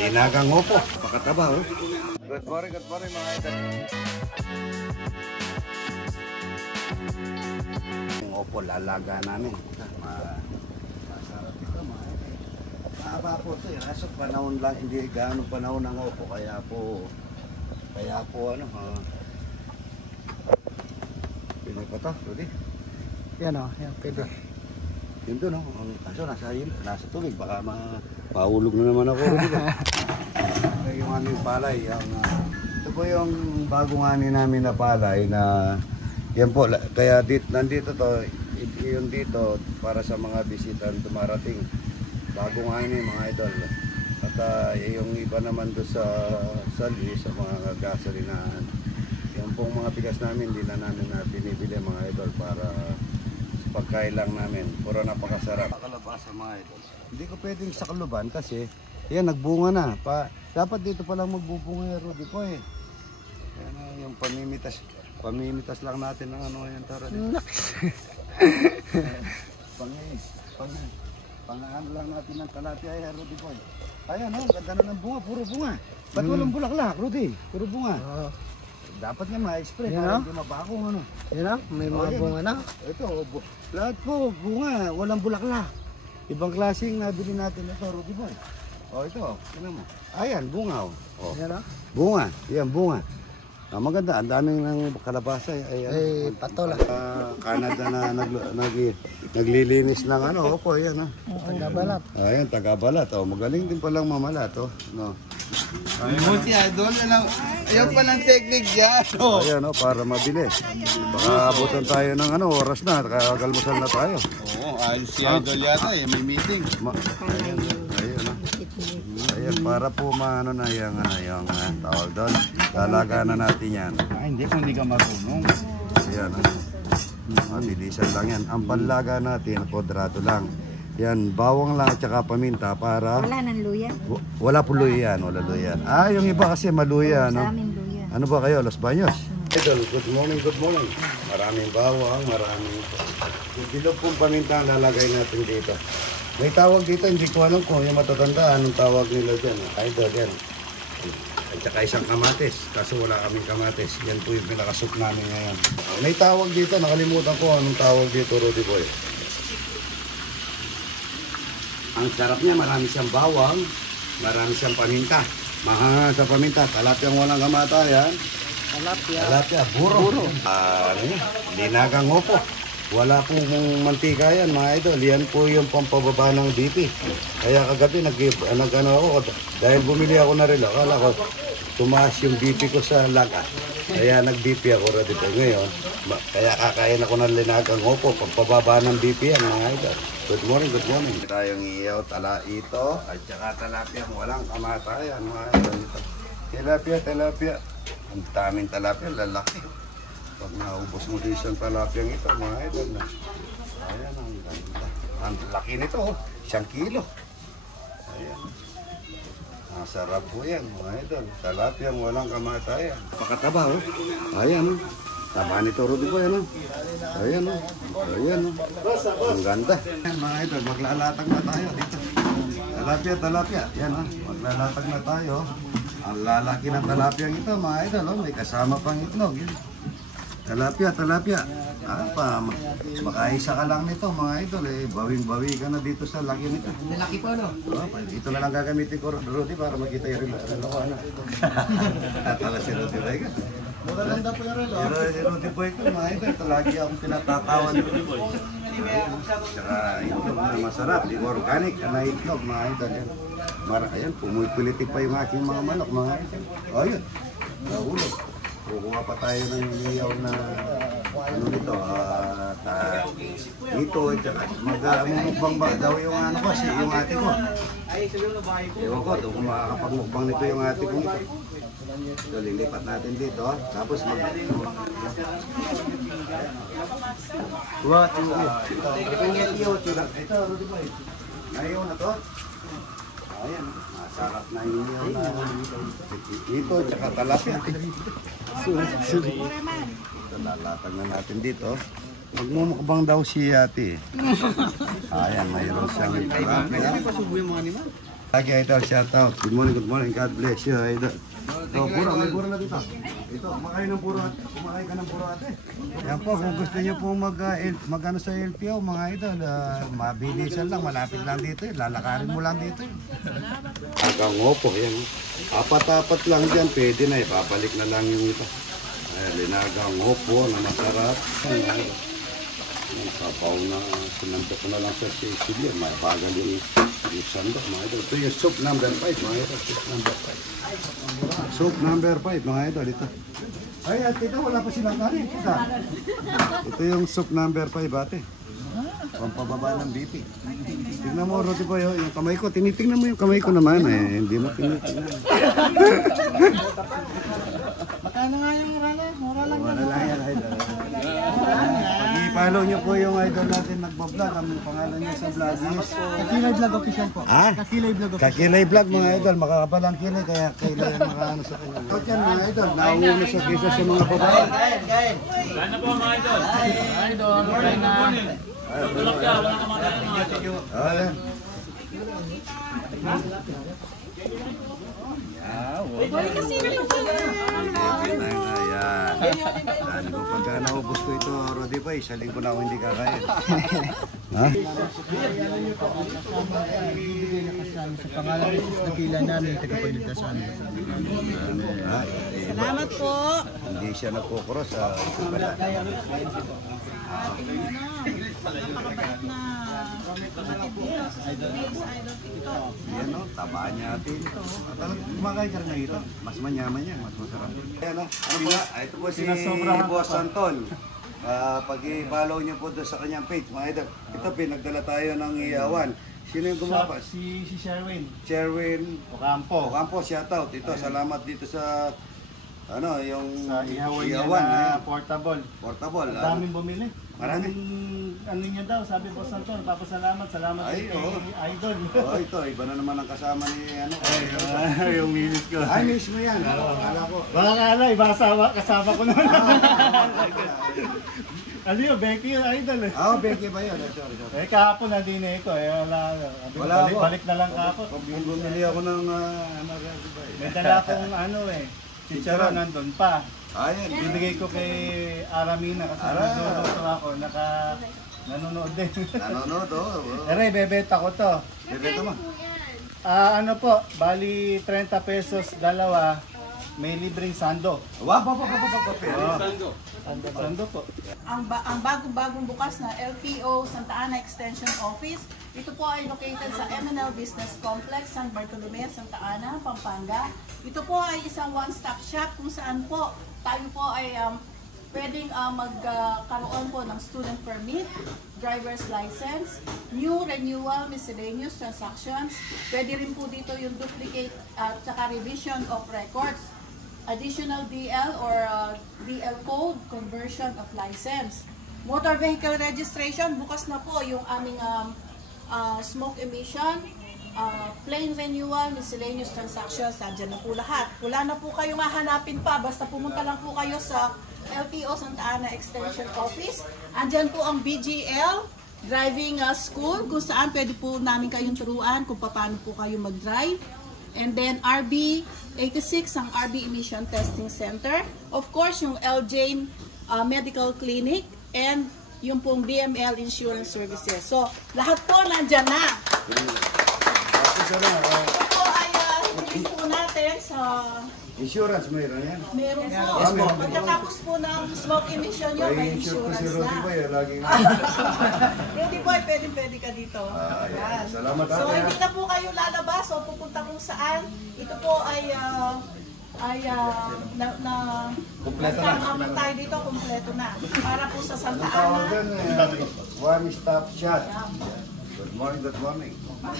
Dinagang opo. Pakataba, oh. Good morning mga idol. Yung opo, lalaga namin. Masarap ito mga idol. Mahaba po ito. Kaso panahon lang, hindi gaano panahon ng opo. Kaya po ano, pili pa ito, Rudy. Yan o, yan pwede. Yun doon, no? Kaso nasa tubig, baka mahulog na naman ako. Yung aming palay, ito po yung bagong ani namin na palay na yan po, kaya nandito to, yung dito para sa mga bisitang dumarating. Bagong ani mga idol. At yung iba naman doon sa mga gasolinahan. Yung pong mga bigas namin, hindi na namin binibili mga idol para pagkain lang namin. Puro napakasarap. Kalabasa mga idol. Hindi ko pwedeng sa kaluban kasi yan nagbunga na. Dapat dito pa lang magbubunga yung Rudy ko eh. Yan yung pamimitas lang natin ng ano yan tara dito. Pangaan lang natin ng talapia yung Rudy ko. Ayan oh, ganda na ng bunga, puro bunga. Ba't walang bulaklak Rudy? Puro bunga. Dapat nga ma-spray para hindi mabakong ano. Yan na, may mga bunga na. Ito, lahat po bunga, walang bulaklak. Ibang klaseng nabili natin ito, Rudy Boy. O ito, tingnan mo. Ayan, bunga. O. Yan na. Bunga, yan bunga. Maganda, ang daming ng kalabasa. Ay, patola. Canada na naglilinis ng ano, opo, yan. Tagabalat. Ayan, tagabalat. O, magaling din palang mamalat. O, no. Si Idol, ayaw pa ng technique dyan. Ayan, o, para mabilis. Baka abutan tayo ng ano, oras na. Kagalmusal na tayo. Oo, ayos si Idol yata eh, may meeting. Ayan, para po maano na yung tawag doon. Lalaga na natin yan. Hindi kung hindi ka marunong. Ayan. Mabilisan lang yan. Ang panlaga natin, kwadrado lang. Yan, bawang lang at saka paminta para... Wala nang luya. Wala po luya yan, wala luya. Yung iba kasi maluya, no? Sa amin luya. Ano ba kayo, Los Baños? Idol, good morning. Maraming bawang, maraming... Bilog pong paminta ang lalagay natin dito. May tawag dito, hindi ko alam kung yung matatanda, anong tawag nila dyan. Idol, yan. At saka isang kamatis, kaso wala kaming kamatis. Yan po yung pinakasup namin ngayon. May tawag dito, nakalimutan ko anong tawag dito, Rudy Boy. Ang sarap niya, marami siyang bawang, marami siyang paminta. Mahanga sa paminta, talapyang walang kamatayan. Talapya, buro. Dinagang opo. Wala pong mantika yan mga idol. Yan po yung pampababa ng BP. Kaya kagabi nag-ano ako. Dahil bumili ako na rin. Akala ko tumaas yung BP ko sa laga. Kaya nag-BP ako rin dito ngayon. Kaya kakain ako ng linagang opo. Pampababa ng BP yan mga idol. Good morning. Tayong iyaw ito. At saka talapyang walang kamatayan mga idol. Tilapia. Ang daming talapya, lalaki. Pag naubos mo din siyang talapyang ito, mga idol na. Ayan, ang ganda. Ang laki nito, 1 kilo. Ayan. Masarap po yan, mga idol. Talapyang walang kamatayan. Pakataba, oh. Ayan, oh. Taba nito, Rudy po, yan, oh. Ayan, oh. Ang ganda. Ayan, mga idol, maglalatag na tayo dito. Talapya. Yan, oh. Maglalatag na tayo. Ang lalaki ng talapyang ito, mga idol, oh. May kasama pang itlog, yan. Talapya. Makaisa ka lang nito mga idol eh. Bawing-bawi ka na dito sa laki nito. Malaki pa no? Ito na lang gagamitin ko Rudy para makita yung relo ko. Tala si Rudy Boy ka. Maganda po yung relo. Si Rudy Boy ko mga idol. Lagi akong pinatatawan ni Rudy Boy. Saka itlog na masarap. Organic na itlog mga idol. Ayan, pumupulitik pa yung aking mga manok mga idol. Ayun, nahulog. Kukuha pa tayo ng iyaw na ano nito, dito, mag-mukbang ba daw yung ano kasi, yung ate ko. Ewan ko, kung makakapag-mukbang nito yung ate ko nito. So, lilipat natin dito, tapos ito, Rudy Boy. Ayaw na to. Ayan, masarap na yung iyaw na dito, tsaka talapya. Ito, lalatag na natin dito. Magmumukbang daw si ate. Ayan, mayroon siyang talapya. Pwede may pasubo yung mga animal. Lagi Idol, shout out. Good morning. God bless you, Idol. So, puro, may puro na dito. Ito, kumakain ng puro. Kumakain ka ng puro ate. Yan po, kung gusto niyo po mag-ano sa LPO, mga Idol, mabilisan lang, malapit lang dito. Lalakarin mo lang dito. Agang opo, yan. Apat-apat lang dyan, pwede na. Ipapalik na lang yung ito. Linagang opo na masarap. Ang kapaw na sinanto ko na lang sa sisig yan. May bagal yung sandok, mga Idol. Ito yung soup number 5, mga Idol. Soup number 5. Soup number 5, mga Idol. Ito. Ay, at ito, wala pa silang kanin. Ito yung soup number 5, ate. Pampababa ng BP. Tingnan mo, Roti Boy, yung kamay ko. Tinitingnan mo yung kamay ko naman. Hindi mo tinitingnan. Magkano nga yung rala? Mura lang. Wala lang yan, Idol. Pag-i-follow niyo po yung idol natin nagbablog. Ang pangalan niya sa vlog is... Kakilay vlog official po. Ah? Kakilay vlog official. Kakilay vlog mga idol. Makakapalang kilay kaya kilay ang makaano sa kanya. Ito yan mga idol. Nauuna sa kisa sa mga babae. Kain na po mga idol. Idol, kain na. Tulog ka, wala ka mga idol. Ayan. Dahil ko pagka naubos ko ito, Rodi pa, isa linggo na ako hindi kakain. Ha? Bibigay na kasama sa pangalan ng Jesus Dakila namin, tagapagligtas sa amin. Ha? Salamat po. Hindi siya nagkukuro sa pala. Yan o, tabaan niya natin ito. Kumakain ka rin ng ito. Mas manyaman yan, mas masarap. Ayan o, ano po? Ito po si Boss Anton. Pag-i-follow niyo po doon sa kanyang page, mga idol. Ito, pinagdala tayo ng iyawan. Sino yung gumawa? Si Sherwin. Sherwin Ocampo. Ocampo, shout out. Ito, salamat dito sa ano, yung Sa ihawan niya iyawan, na eh. portable. Portable. Ang daming bumili. Marami. Ano niya daw, sabi po Santon, papasalamat. Salamat Ay, kay oo. Idol. Oh, ito, iba na naman ang kasama ni ano. Yung minis ko. Ay, miss mo yan. Akala ko. Baka kala, iba kasama ko na. Ano yun, Becky yung Idol eh. Ah, Becky ba yun? Sorry. Eh, kahapon nandun eh ko. Eh, Wala ako. balik na lang kahapon. Bumili ako ng ano, ba eh. May dala akong ano eh. Chicharon nandun pa. Ayan. Bibigay ko kay Aramina kasi nandun ako. Nanonood din. Nanonood, oh. Ere, bebenta ko to. Bebenta mo. Ano po, bali 30 pesos dalawa. May libreng sando. Wow, Sando po. Ang bagong-bagong bukas na LPO Santa Ana Extension Office. Ito po ay located sa MNL Business Complex, San Bartolome, Santa Ana, Pampanga. Ito po ay isang one-stop shop kung saan po tayo po ay pwedeng magkaroon po ng student permit, driver's license, new renewal, miscellaneous transactions. Pwede rin po dito yung duplicate at saka revision of records, additional DL or DL code, conversion of license. Motor vehicle registration, bukas na po yung aming smoke emission, plain renewal, miscellaneous transactions, nandiyan na po lahat. Wala na po kayong hahanapin pa, basta pumunta lang po kayo sa LTO Santa Ana Extension Office. Andyan po ang BGL, driving school, kung saan pwede po namin kayong turuan kung paano po kayo mag-drive. And then RB 86 ang RB Emission Testing Center. Of course, yung LJ Medical Clinic and yung pong BML Insurance Services. So, lahat po nandyan na. Ito po ay release po natin sa... Insurance mayroon yan. Meron po. Pagkatapos po ng smoke emission yun, may insure ko si insurance Rodi na. ba yun? Laging Rudy Boy, pwede ka dito. Ayan. Ayan. Salamat, So, ate, hindi na po kayo lalabas o pupunta kung saan. Ito po ay Kompleto na. nagkakaroon tayo dito, kompleto na. Para po sa Santa Ang tawag Ana. dyan, one-stop shop. Good morning, good morning.